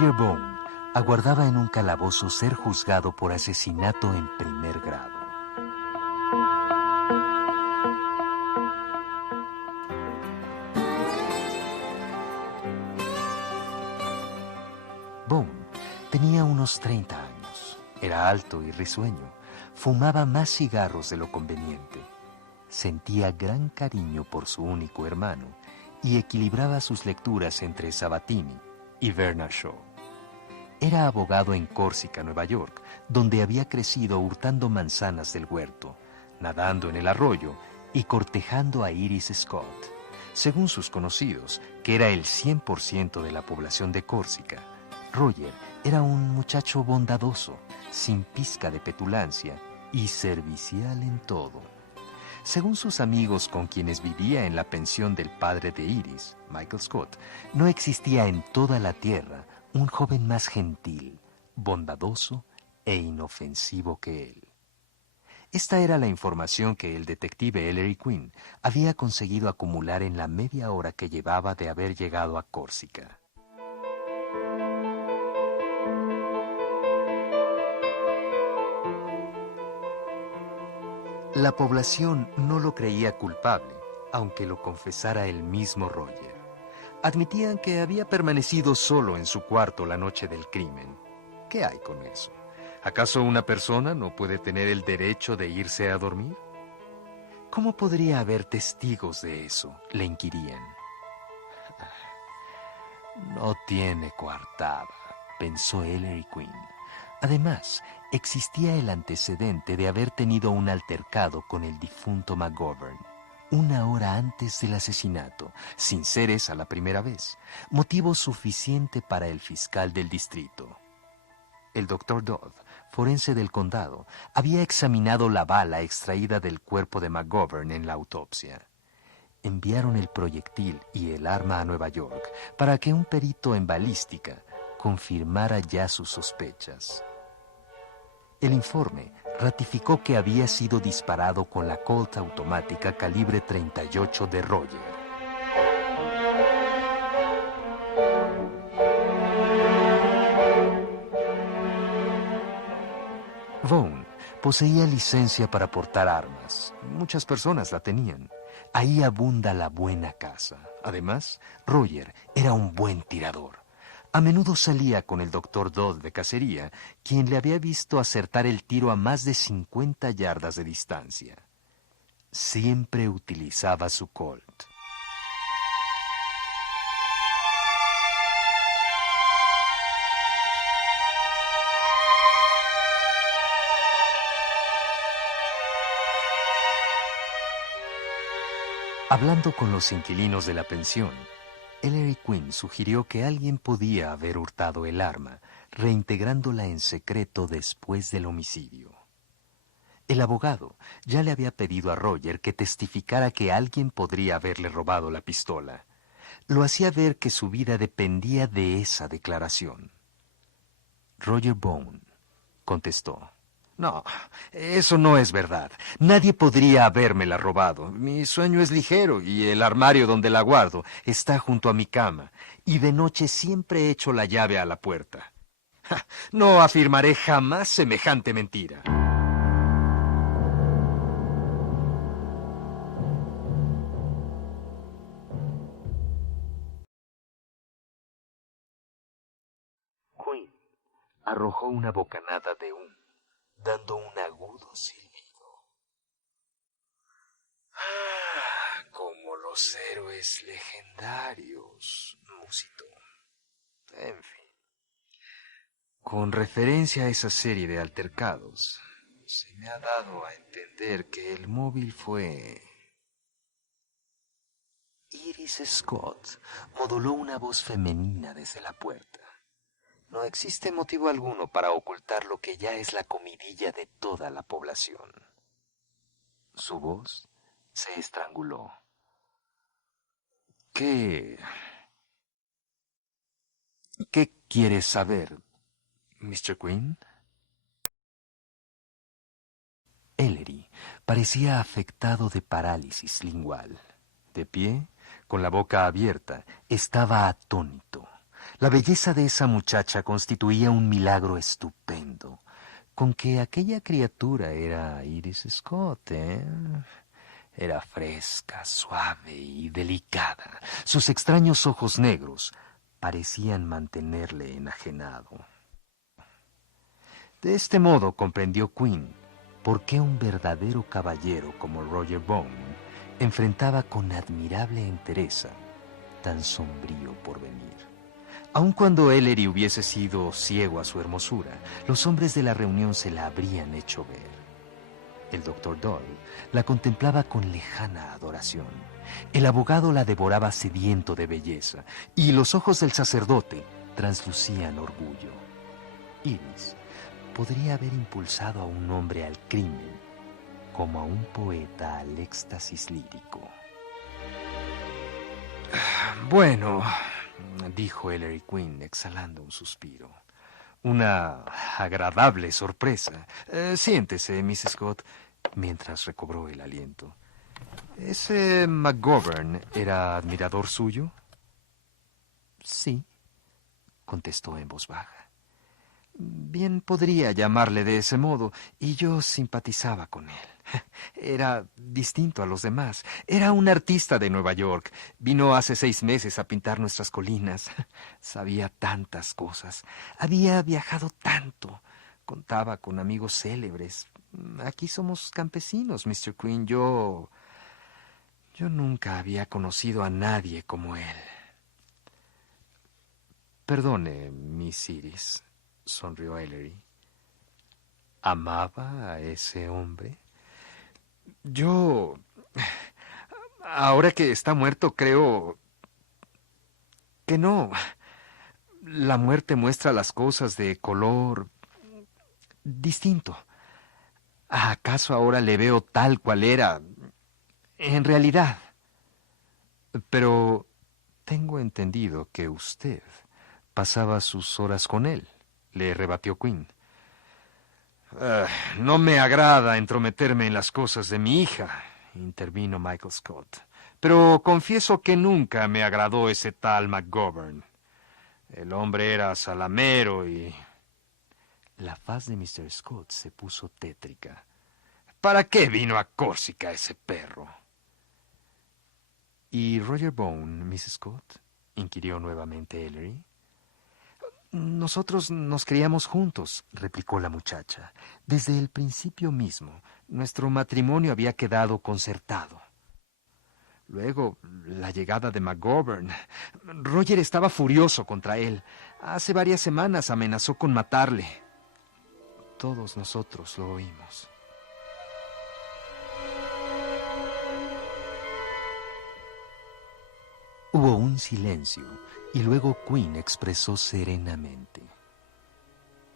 Roger Bone aguardaba en un calabozo ser juzgado por asesinato en primer grado. Bone tenía unos 30 años. Era alto y risueño. Fumaba más cigarros de lo conveniente. Sentía gran cariño por su único hermano y equilibraba sus lecturas entre Sabatini y Bernard Shaw. Era abogado en Córcega, Nueva York, donde había crecido hurtando manzanas del huerto, nadando en el arroyo y cortejando a Iris Scott. Según sus conocidos, que era el 100% de la población de Córcega, Roger era un muchacho bondadoso, sin pizca de petulancia y servicial en todo. Según sus amigos con quienes vivía en la pensión del padre de Iris, Michael Scott, no existía en toda la tierra un joven más gentil, bondadoso e inofensivo que él. Esta era la información que el detective Ellery Quinn había conseguido acumular en la media hora que llevaba de haber llegado a Córcega. La población no lo creía culpable, aunque lo confesara el mismo Roger. Admitían que había permanecido solo en su cuarto la noche del crimen. ¿Qué hay con eso? ¿Acaso una persona no puede tener el derecho de irse a dormir? ¿Cómo podría haber testigos de eso?, le inquirían. No tiene coartada, pensó Ellery Quinn. Además, existía el antecedente de haber tenido un altercado con el difunto McGovern, una hora antes del asesinato, sin ser esa la primera vez, motivo suficiente para el fiscal del distrito. El Dr. Dodd, forense del condado, había examinado la bala extraída del cuerpo de McGovern en la autopsia. Enviaron el proyectil y el arma a Nueva York para que un perito en balística confirmara ya sus sospechas. El informe ratificó que había sido disparado con la Colt automática calibre 38 de Roger. Vaughn poseía licencia para portar armas. Muchas personas la tenían. Ahí abunda la buena caza. Además, Roger era un buen tirador. A menudo salía con el Dr. Dodd de cacería, quien le había visto acertar el tiro a más de 50 yardas de distancia. Siempre utilizaba su Colt. Hablando con los inquilinos de la pensión, Ellery Quinn sugirió que alguien podía haber hurtado el arma, reintegrándola en secreto después del homicidio. El abogado ya le había pedido a Roger que testificara que alguien podría haberle robado la pistola. Lo hacía ver que su vida dependía de esa declaración. Roger Bone contestó: No, eso no es verdad. Nadie podría habérmela robado. Mi sueño es ligero y el armario donde la guardo está junto a mi cama. Y de noche siempre echo la llave a la puerta. ¡Ja! No afirmaré jamás semejante mentira. Quinn arrojó una bocanada de humo, dando un agudo silbido. Como los héroes legendarios, musitó. En fin. Con referencia a esa serie de altercados, se me ha dado a entender que el móvil fue... Iris Scott moduló una voz femenina desde la puerta. No existe motivo alguno para ocultar lo que ya es la comidilla de toda la población. Su voz se estranguló. ¿Qué quieres saber, Mr. Quinn? Ellery parecía afectado de parálisis lingual. De pie, con la boca abierta, estaba atónito. La belleza de esa muchacha constituía un milagro estupendo. Con que aquella criatura era Iris Scott, ¿eh? Era fresca, suave y delicada. Sus extraños ojos negros parecían mantenerle enajenado. De este modo comprendió Quinn por qué un verdadero caballero como Roger Bone enfrentaba con admirable entereza tan sombrío porvenir. Aun cuando Ellery hubiese sido ciego a su hermosura, los hombres de la reunión se la habrían hecho ver. El doctor Doyle la contemplaba con lejana adoración. El abogado la devoraba sediento de belleza, y los ojos del sacerdote translucían orgullo. Iris podría haber impulsado a un hombre al crimen, como a un poeta al éxtasis lírico. Bueno, dijo Ellery Quinn, exhalando un suspiro. Una agradable sorpresa. Siéntese, Miss Scott, mientras recobró el aliento. ¿Ese McGovern era admirador suyo? Sí, contestó en voz baja. Bien podría llamarle de ese modo, y yo simpatizaba con él. Era distinto a los demás. Era un artista de Nueva York. Vino hace 6 meses a pintar nuestras colinas. Sabía tantas cosas. Había viajado tanto. Contaba con amigos célebres. Aquí somos campesinos, Mr. Quinn. Yo nunca había conocido a nadie como él. Perdone, Miss Iris, sonrió Ellery. ¿Amaba a ese hombre? Yo... Ahora que está muerto, creo que no. La muerte muestra las cosas de color distinto. ¿Acaso ahora le veo tal cual era en realidad? Pero tengo entendido que usted pasaba sus horas con él, le rebatió Quinn. No me agrada entrometerme en las cosas de mi hija, intervino Michael Scott. Pero confieso que nunca me agradó ese tal McGovern. El hombre era salamero y... La faz de Mr. Scott se puso tétrica. ¿Para qué vino a Córsica ese perro? ¿Y Roger Bone, Miss Scott? Inquirió nuevamente Ellery. Nosotros nos criamos juntos, replicó la muchacha. Desde el principio mismo, nuestro matrimonio había quedado concertado. Luego, la llegada de McGovern. Roger estaba furioso contra él. Hace varias semanas amenazó con matarle. Todos nosotros lo oímos. Hubo un silencio y luego Quinn expresó serenamente.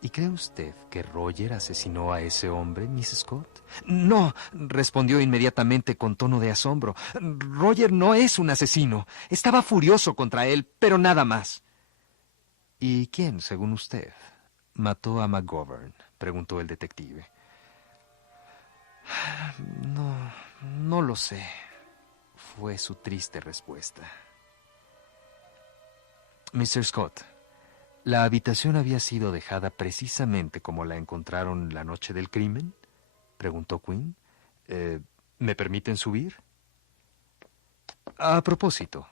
¿Y cree usted que Roger asesinó a ese hombre, Miss Scott? No, respondió inmediatamente con tono de asombro. Roger no es un asesino. Estaba furioso contra él, pero nada más. ¿Y quién, según usted, mató a McGovern? Preguntó el detective. No lo sé, fue su triste respuesta. Mr. Scott, ¿la habitación había sido dejada precisamente como la encontraron la noche del crimen? Preguntó Quinn. ¿Me permiten subir? A propósito,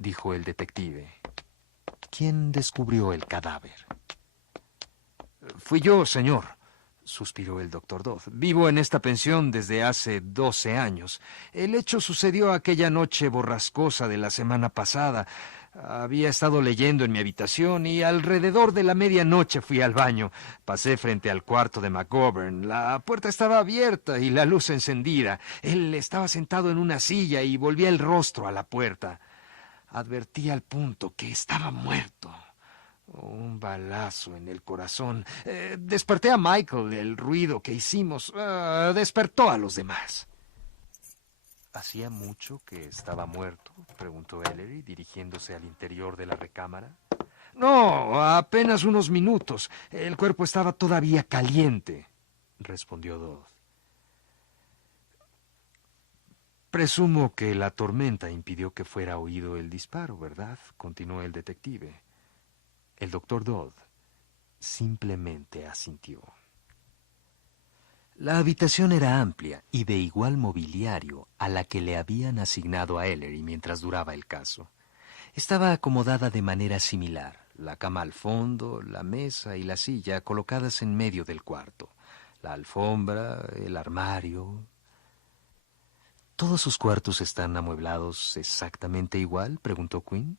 dijo el detective, ¿quién descubrió el cadáver? Fui yo, señor, suspiró el doctor Dodd. Vivo en esta pensión desde hace 12 años. El hecho sucedió aquella noche borrascosa de la semana pasada. Había estado leyendo en mi habitación y alrededor de la medianoche fui al baño. Pasé frente al cuarto de McGovern. La puerta estaba abierta y la luz encendida. Él estaba sentado en una silla y volvía el rostro a la puerta. Advertí al punto que estaba muerto. Un balazo en el corazón. Desperté a Michael. El ruido que hicimos despertó a los demás. ¿Hacía mucho que estaba muerto?, preguntó Ellery, dirigiéndose al interior de la recámara. No, apenas unos minutos. El cuerpo estaba todavía caliente, respondió Dodd. Presumo que la tormenta impidió que fuera oído el disparo, ¿verdad?, continuó el detective. El doctor Dodd simplemente asintió. La habitación era amplia y de igual mobiliario a la que le habían asignado a Ellery mientras duraba el caso. Estaba acomodada de manera similar, la cama al fondo, la mesa y la silla colocadas en medio del cuarto, la alfombra, el armario. ¿Todos sus cuartos están amueblados exactamente igual?, preguntó Quinn.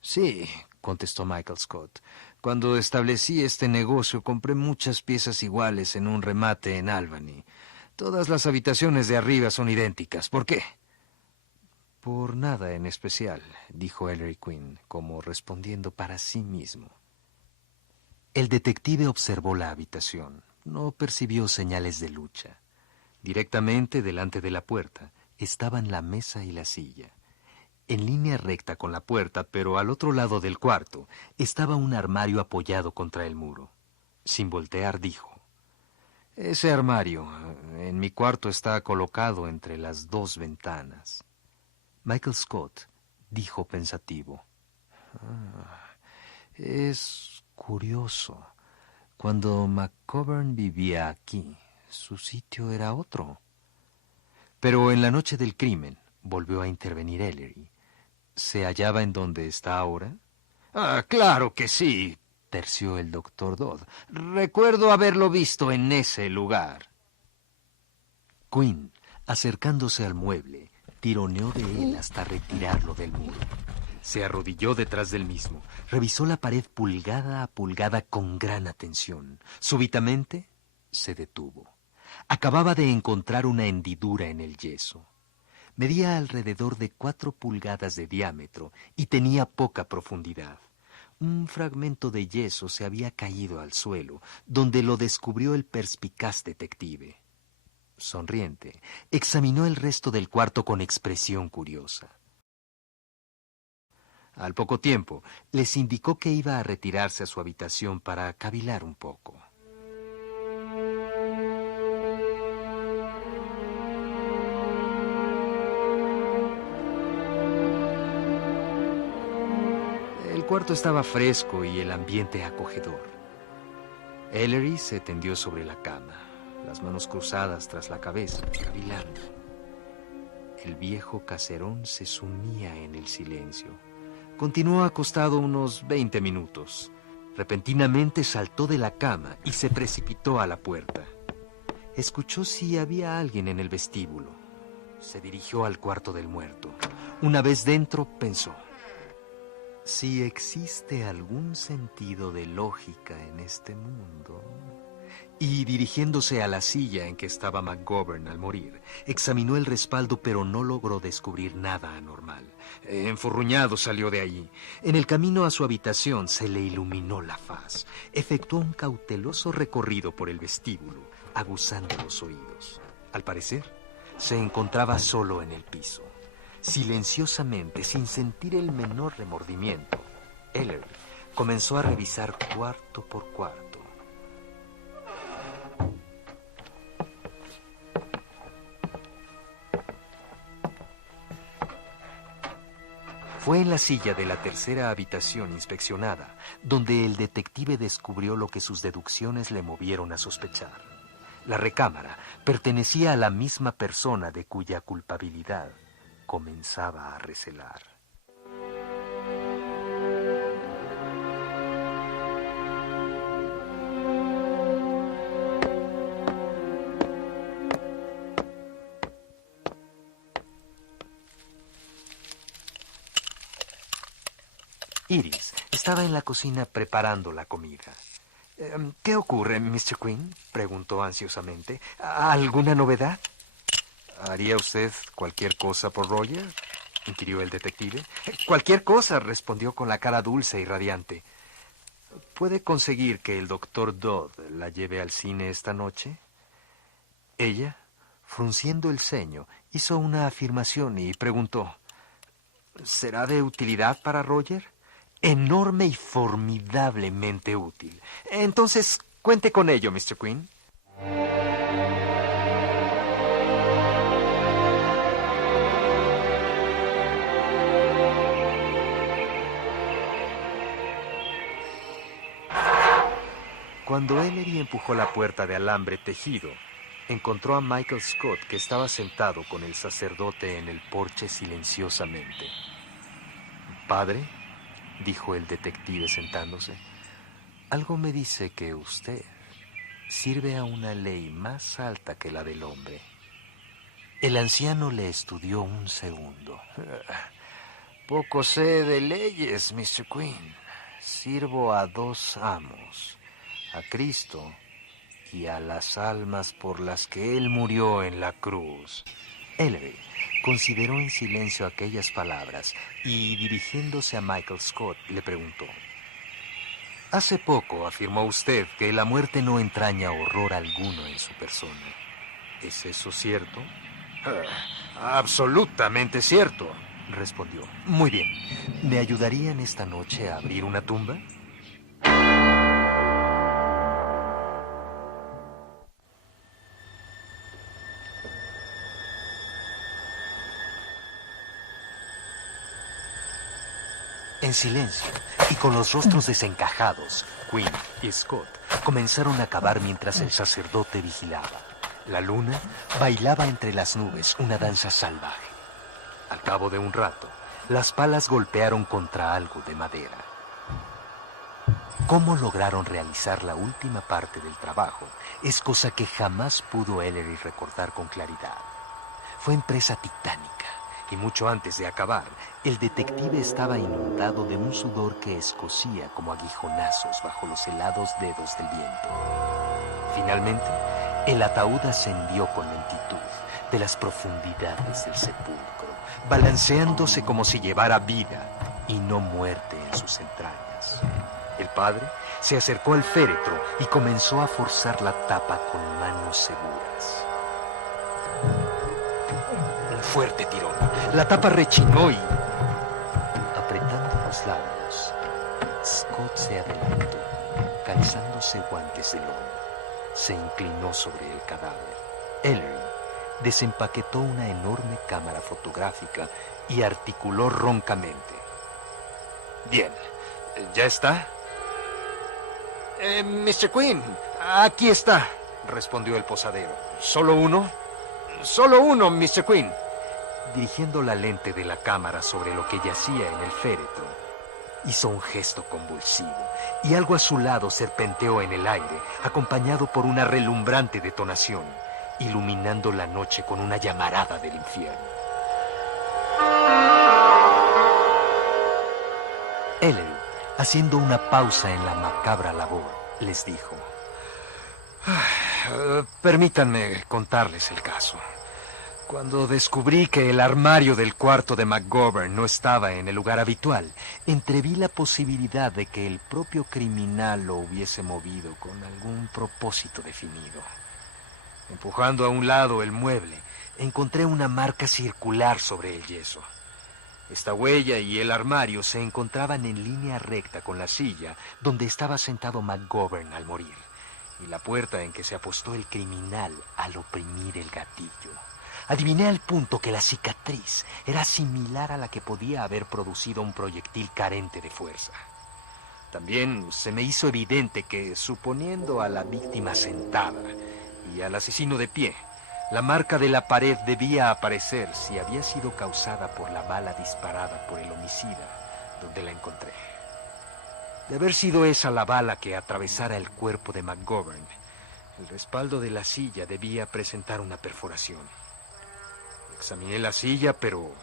Sí, contestó Michael Scott. Cuando establecí este negocio compré muchas piezas iguales en un remate en Albany. Todas las habitaciones de arriba son idénticas. ¿Por qué? Por nada en especial, dijo Ellery Quinn, como respondiendo para sí mismo. El detective observó la habitación. No percibió señales de lucha. Directamente delante de la puerta estaban la mesa y la silla. En línea recta con la puerta, pero al otro lado del cuarto, estaba un armario apoyado contra el muro. Sin voltear, dijo: Ese armario en mi cuarto está colocado entre las dos ventanas. Michael Scott dijo pensativo: Es curioso. Cuando McGovern vivía aquí, su sitio era otro. Pero en la noche del crimen, volvió a intervenir Ellery. ¿Se hallaba en donde está ahora? Claro que sí, terció el doctor Dodd. Recuerdo haberlo visto en ese lugar. Quinn, acercándose al mueble, tironeó de él hasta retirarlo del muro. Se arrodilló detrás del mismo, revisó la pared pulgada a pulgada con gran atención. Súbitamente se detuvo. Acababa de encontrar una hendidura en el yeso. Medía alrededor de 4 pulgadas de diámetro y tenía poca profundidad. Un fragmento de yeso se había caído al suelo, donde lo descubrió el perspicaz detective. Sonriente, examinó el resto del cuarto con expresión curiosa. Al poco tiempo, les indicó que iba a retirarse a su habitación para cavilar un poco. El cuarto estaba fresco y el ambiente acogedor. Ellery se tendió sobre la cama, las manos cruzadas tras la cabeza, cavilando. El viejo caserón se sumía en el silencio. Continuó acostado unos 20 minutos. Repentinamente saltó de la cama y se precipitó a la puerta. Escuchó si había alguien en el vestíbulo. Se dirigió al cuarto del muerto. Una vez dentro, pensó: si existe algún sentido de lógica en este mundo... Y dirigiéndose a la silla en que estaba McGovern al morir, examinó el respaldo, pero no logró descubrir nada anormal. Enfurruñado salió de allí. En el camino a su habitación se le iluminó la faz. Efectuó un cauteloso recorrido por el vestíbulo, aguzando los oídos. Al parecer, se encontraba solo en el piso. Silenciosamente, sin sentir el menor remordimiento, Ellery comenzó a revisar cuarto por cuarto. Fue en la silla de la tercera habitación inspeccionada donde el detective descubrió lo que sus deducciones le movieron a sospechar. La recámara pertenecía a la misma persona de cuya culpabilidad comenzaba a recelar. Iris estaba en la cocina preparando la comida. ¿Qué ocurre, Mr. Quinn?, preguntó ansiosamente. ¿Alguna novedad? ¿Haría usted cualquier cosa por Roger?, inquirió el detective. Cualquier cosa, respondió con la cara dulce y radiante. ¿Puede conseguir que el doctor Dodd la lleve al cine esta noche? Ella, frunciendo el ceño, hizo una afirmación y preguntó: ¿será de utilidad para Roger? Enorme y formidablemente útil. Entonces, cuente con ello, Mr. Quinn. Cuando Ellery empujó la puerta de alambre tejido, encontró a Michael Scott, que estaba sentado con el sacerdote en el porche silenciosamente. «Padre», dijo el detective sentándose, «algo me dice que usted sirve a una ley más alta que la del hombre». El anciano le estudió un segundo. «Poco sé de leyes, Mr. Quinn. Sirvo a dos amos, a Cristo y a las almas por las que Él murió en la cruz». Ellery consideró en silencio aquellas palabras y, dirigiéndose a Michael Scott, le preguntó: «Hace poco afirmó usted que la muerte no entraña horror alguno en su persona. ¿Es eso cierto?» «Absolutamente cierto», respondió. «Muy bien. ¿Me ayudarían esta noche a abrir una tumba?» En silencio y con los rostros desencajados, Quinn y Scott comenzaron a cavar mientras el sacerdote vigilaba. La luna bailaba entre las nubes una danza salvaje. Al cabo de un rato, las palas golpearon contra algo de madera. Cómo lograron realizar la última parte del trabajo es cosa que jamás pudo Ellery recordar con claridad. Fue empresa titánica. Y mucho antes de acabar, el detective estaba inundado de un sudor que escocía como aguijonazos bajo los helados dedos del viento. Finalmente, el ataúd ascendió con lentitud de las profundidades del sepulcro, balanceándose como si llevara vida y no muerte en sus entrañas. El padre se acercó al féretro y comenzó a forzar la tapa con manos seguras. Un fuerte tirón. La tapa rechinó y, apretando los labios, Scott se adelantó, calzándose guantes de lona. Se inclinó sobre el cadáver. Ellery desempaquetó una enorme cámara fotográfica y articuló roncamente: «Bien, ¿ya está?» «Mr. Quinn, aquí está», respondió el posadero. «¿Solo uno?» «Solo uno, Mr. Quinn». Dirigiendo la lente de la cámara sobre lo que yacía en el féretro, hizo un gesto convulsivo y algo a su lado serpenteó en el aire, acompañado por una relumbrante detonación, iluminando la noche con una llamarada del infierno. Ellery, haciendo una pausa en la macabra labor, les dijo: «Permítanme contarles el caso. Cuando descubrí que el armario del cuarto de McGovern no estaba en el lugar habitual, entreví la posibilidad de que el propio criminal lo hubiese movido con algún propósito definido. Empujando a un lado el mueble, encontré una marca circular sobre el yeso. Esta huella y el armario se encontraban en línea recta con la silla donde estaba sentado McGovern al morir, y la puerta en que se apostó el criminal al oprimir el gatillo. Adiviné al punto que la cicatriz era similar a la que podía haber producido un proyectil carente de fuerza. También se me hizo evidente que, suponiendo a la víctima sentada y al asesino de pie, la marca de la pared debía aparecer si había sido causada por la bala disparada por el homicida donde la encontré. De haber sido esa la bala que atravesara el cuerpo de McGovern, el respaldo de la silla debía presentar una perforación. Examiné la silla, pero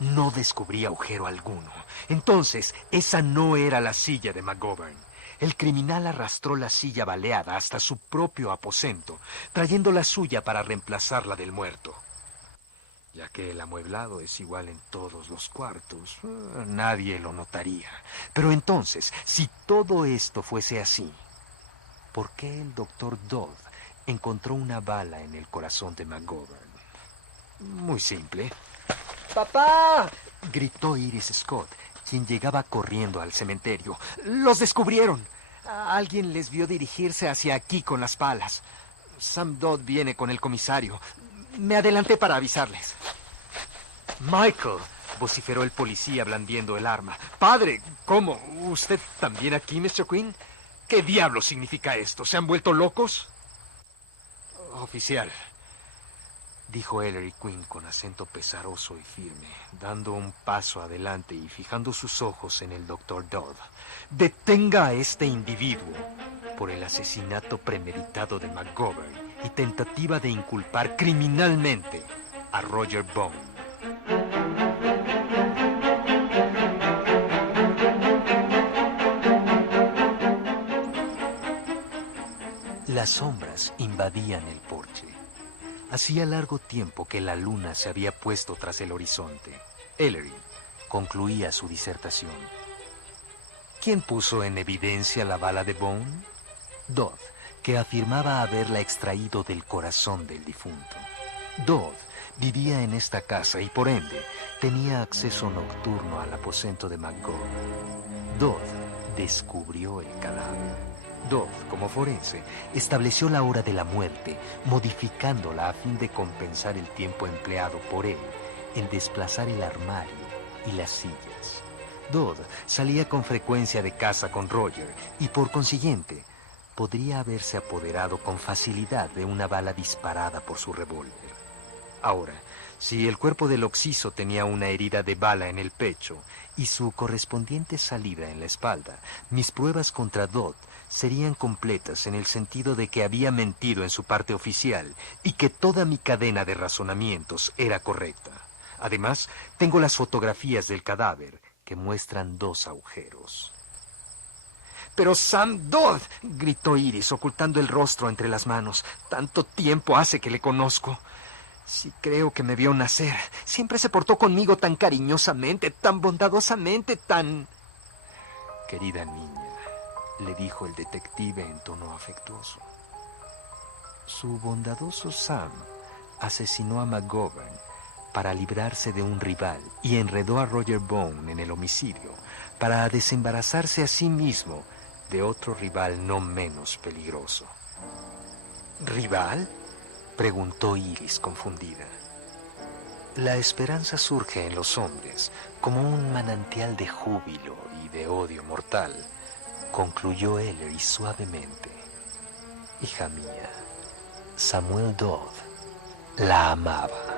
no descubrí agujero alguno. Entonces, esa no era la silla de McGovern. El criminal arrastró la silla baleada hasta su propio aposento, trayendo la suya para reemplazar la del muerto. Ya que el amueblado es igual en todos los cuartos, nadie lo notaría. Pero entonces, si todo esto fuese así, ¿por qué el doctor Dodd encontró una bala en el corazón de McGovern? Muy simple. ¡Papá!, gritó Iris Scott, quien llegaba corriendo al cementerio. ¡Los descubrieron! Alguien les vio dirigirse hacia aquí con las palas. Sam Dodd viene con el comisario. Me adelanté para avisarles. «Michael», vociferó el policía blandiendo el arma. «Padre, ¿cómo? ¿Usted también aquí, Mr. Quinn?» ¿Qué diablos significa esto? ¿Se han vuelto locos? Oficial, dijo Ellery Quinn con acento pesaroso y firme, dando un paso adelante y fijando sus ojos en el Dr. Dodd. Detenga a este individuo por el asesinato premeditado de McGovern y tentativa de inculpar criminalmente a Roger Bone. Las sombras invadían el porche. Hacía largo tiempo que la luna se había puesto tras el horizonte. Ellery concluía su disertación. ¿Quién puso en evidencia la bala de Bone? Dodd, que afirmaba haberla extraído del corazón del difunto. Dodd vivía en esta casa y por ende tenía acceso nocturno al aposento de McGovern. Dodd descubrió el cadáver. Dodd, como forense, estableció la hora de la muerte, modificándola a fin de compensar el tiempo empleado por él en desplazar el armario y las sillas. Dodd salía con frecuencia de casa con Roger y, por consiguiente, podría haberse apoderado con facilidad de una bala disparada por su revólver. Ahora, si el cuerpo del occiso tenía una herida de bala en el pecho y su correspondiente salida en la espalda, mis pruebas contra Dodd serían completas en el sentido de que había mentido en su parte oficial y que toda mi cadena de razonamientos era correcta. Además, tengo las fotografías del cadáver que muestran 2 agujeros. «¡Pero Sam Dodd!», gritó Iris, ocultando el rostro entre las manos. «Tanto tiempo hace que le conozco. Sí, creo que me vio nacer. Siempre se portó conmigo tan cariñosamente, tan bondadosamente, tan...» «Querida niña», le dijo el detective en tono afectuoso, «su bondadoso Sam asesinó a McGovern para librarse de un rival y enredó a Roger Bone en el homicidio para desembarazarse a sí mismo de otro rival no menos peligroso». «¿Rival?», preguntó Iris confundida. La esperanza surge en los hombres como un manantial de júbilo y de odio mortal, concluyó Ellery suavemente. Hija mía, Samuel Dodd la amaba.